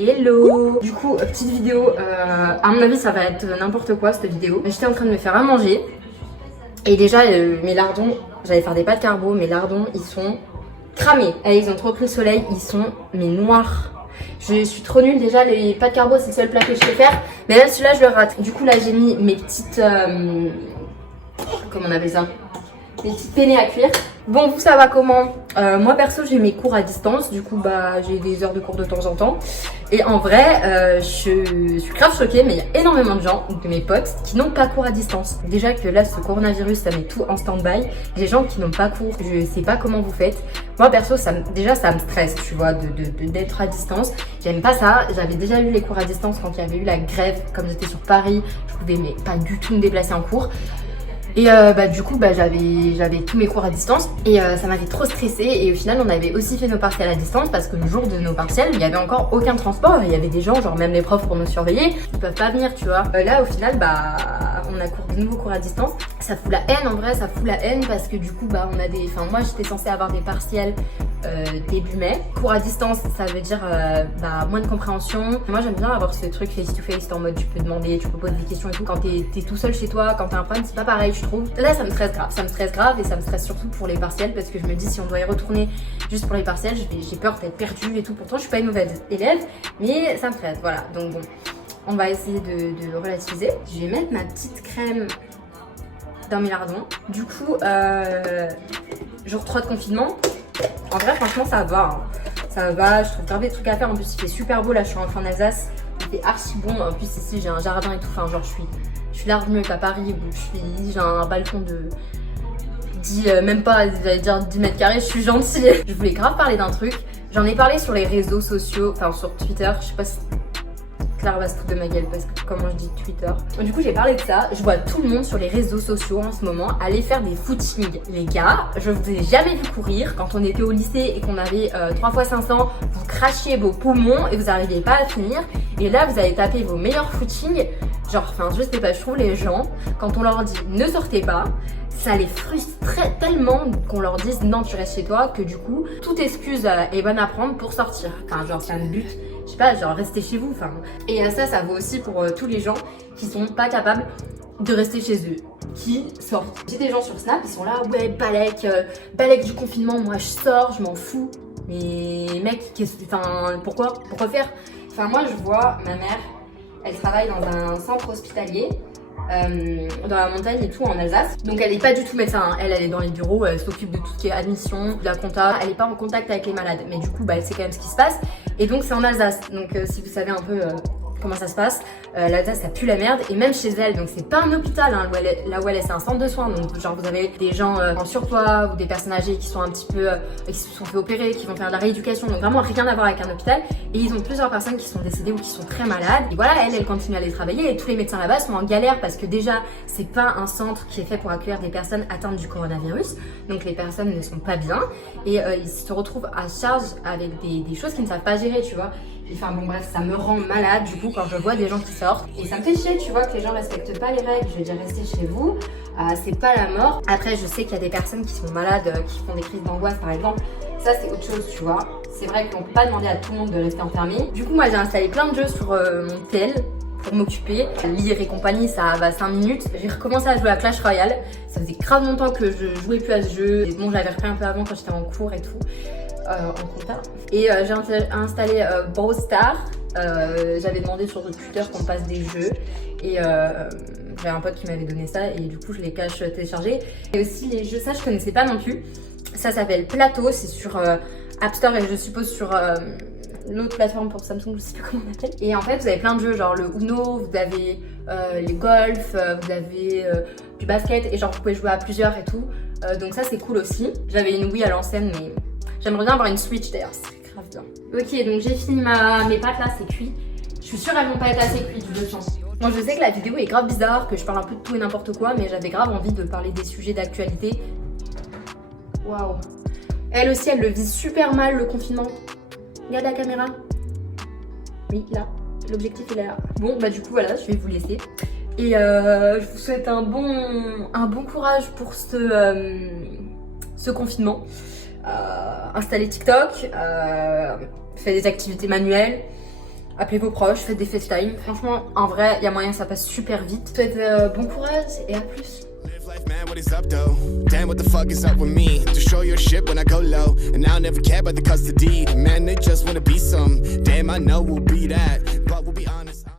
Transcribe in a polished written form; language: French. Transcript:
Hello. Du coup, petite vidéo, à mon avis ça va être n'importe quoi cette vidéo. J'étais en train de me faire à manger. Et déjà mes lardons, j'allais faire des pâtes carbo, mes lardons ils sont cramés. Et ils ont trop pris le soleil, ils sont mais noirs. Je suis trop nulle déjà, les pâtes carbo c'est le seul plat que je sais faire. Mais là celui-là je le rate. Du coup là j'ai mis mes petites... comment on appelle ça? Mes petites penne à cuire. Bon, vous ça va comment? Moi perso j'ai mes cours à distance, du coup bah j'ai des heures de cours de temps en temps. Et en vrai je suis grave choquée, mais il y a énormément de gens, de mes potes, qui n'ont pas cours à distance. Déjà que là ce coronavirus ça met tout en stand-by. Les gens qui n'ont pas cours, je sais pas comment vous faites. Moi perso déjà ça me stresse, tu vois, d'être à distance. J'aime pas ça. J'avais déjà eu les cours à distance quand il y avait eu la grève, comme j'étais sur Paris, je pouvais mais pas du tout me déplacer en cours. Et du coup j'avais tous mes cours à distance et ça m'avait trop stressée. Et au final on avait aussi fait nos partiels à distance parce que le jour de nos partiels il y avait encore aucun transport. Il y avait des gens, genre même les profs pour nous surveiller, ils peuvent pas venir, tu vois. Là au final on a de nouveaux cours à distance. Ça fout la haine, en vrai ça fout la haine parce que du coup on a des... Enfin moi j'étais censée avoir des partiels début mai. Cours à distance ça veut dire moins de compréhension. Moi j'aime bien avoir ce truc face to face en mode tu peux demander, tu peux poser des questions et tout. Quand t'es tout seul chez toi, quand t'as un problème c'est pas pareil je trouve. Là ça me stresse grave et ça me stresse surtout pour les partiels parce que je me dis si on doit y retourner juste pour les partiels j'ai peur d'être perdue et tout. Pourtant je suis pas une mauvaise élève mais ça me stresse, voilà. Donc bon, on va essayer de relativiser. Je vais mettre ma petite crème dans mes lardons. Du coup jour 3 de confinement. En vrai franchement ça va hein. Ça va, je trouve grave des trucs à faire. En plus il fait super beau, là je suis en Alsace, il fait archi bon. En plus ici j'ai un jardin et tout, enfin genre je suis large mieux qu'à Paris où j'ai un balcon de même pas, j'allais dire 10 mètres carrés, je suis gentille. Je voulais grave parler d'un truc, j'en ai parlé sur les réseaux sociaux, enfin sur Twitter, je sais pas si Claire va se foutre de ma gueule parce que comment je dis Twitter. Du coup j'ai parlé de ça, je vois tout le monde sur les réseaux sociaux en ce moment aller faire des footings. Les gars, je vous ai jamais vu courir. Quand on était au lycée et qu'on avait 3 fois 500, vous crachiez vos poumons et vous n'arriviez pas à finir. Et là vous avez tapé vos meilleurs footings. Genre, enfin je sais pas, je trouve les gens, quand on leur dit ne sortez pas, ça les frustrait tellement qu'on leur dise non tu restes chez toi, que du coup toute excuse est bonne à prendre pour sortir. Enfin genre c'est un but, je sais pas, genre restez chez vous, enfin. Et ça vaut aussi pour tous les gens qui sont pas capables de rester chez eux, qui sortent. J'ai des gens sur Snap, ils sont là, ouais balèque du confinement, moi je sors, je m'en fous. Mais mec, pourquoi faire? Enfin moi je vois ma mère, elle travaille dans un centre hospitalier. Dans la montagne et tout en Alsace. Donc elle est pas du tout médecin, hein. Elle est dans les bureaux, elle s'occupe de tout ce qui est admission, de la compta. Elle est pas en contact avec les malades, mais du coup elle sait quand même ce qui se passe. Et donc c'est en Alsace, donc si vous savez un peu comment ça se passe, l'Alsace ça pue la merde. Et même chez elle, donc c'est pas un hôpital hein, là où elle est, c'est un centre de soins. Donc genre vous avez des gens en surpoids ou des personnes âgées qui sont un petit peu qui se sont fait opérer, qui vont faire de la rééducation, donc vraiment rien à voir avec un hôpital. Et ils ont plusieurs personnes qui sont décédées ou qui sont très malades. Et voilà, elle continue à aller travailler et tous les médecins là-bas sont en galère parce que déjà c'est pas un centre qui est fait pour accueillir des personnes atteintes du coronavirus. Donc les personnes ne sont pas bien et ils se retrouvent à charge avec des choses qu'ils ne savent pas gérer, tu vois. Enfin bon bref, ça me rend malade du coup quand je vois des gens qui sortent. Et ça me fait chier, tu vois, que les gens respectent pas les règles. Je veux dire, restez chez vous, c'est pas la mort. Après je sais qu'il y a des personnes qui sont malades, qui font des crises d'angoisse par exemple. Ça c'est autre chose, tu vois. C'est vrai qu'on peut pas demander à tout le monde de rester enfermé. Du coup moi j'ai installé plein de jeux sur mon tel pour m'occuper. Lire et compagnie, ça va 5 minutes. J'ai recommencé à jouer à Clash Royale. Ça faisait grave longtemps que je jouais plus à ce jeu. Et bon, j'avais repris un peu avant quand j'étais en cours et tout. En compta. Et j'ai installé Brawl Stars. J'avais demandé sur Twitter qu'on passe des jeux. Et j'ai un pote qui m'avait donné ça. Et du coup, je les cache téléchargés. Et aussi les jeux, ça je connaissais pas non plus. Ça s'appelle Plateau. C'est sur App Store et je suppose sur... l'autre plateforme pour Samsung, je sais pas comment on appelle. Et en fait vous avez plein de jeux, genre le Uno, vous avez les golf, vous avez du basket et genre vous pouvez jouer à plusieurs et tout. Donc ça c'est cool aussi. J'avais une Wii à l'ancienne mais j'aimerais bien avoir une Switch d'ailleurs, c'est grave bien. Ok, donc j'ai fini mes pâtes là, c'est cuit. Je suis sûre elles vont pas être assez cuites du 200. Moi je sais que la vidéo est grave bizarre, que je parle un peu de tout et n'importe quoi, mais j'avais grave envie de parler des sujets d'actualité. Waouh. Elle aussi elle le vit super mal le confinement. Regarde la caméra. Oui, là. L'objectif, il est là. Bon, bah du coup, voilà, je vais vous laisser. Et je vous souhaite un bon courage pour ce confinement. Installez TikTok, faites des activités manuelles. appelez vos proches, faites des FaceTime. Franchement, en vrai, il y a moyen que ça passe super vite. Je vous souhaite bon courage et à plus. Life, man, what is up though? Damn, what the fuck is up with me? To show your shit when I go low, and I'll never care about the custody. Man, they just wanna be some. Damn, I know we'll be that, but we'll be honest.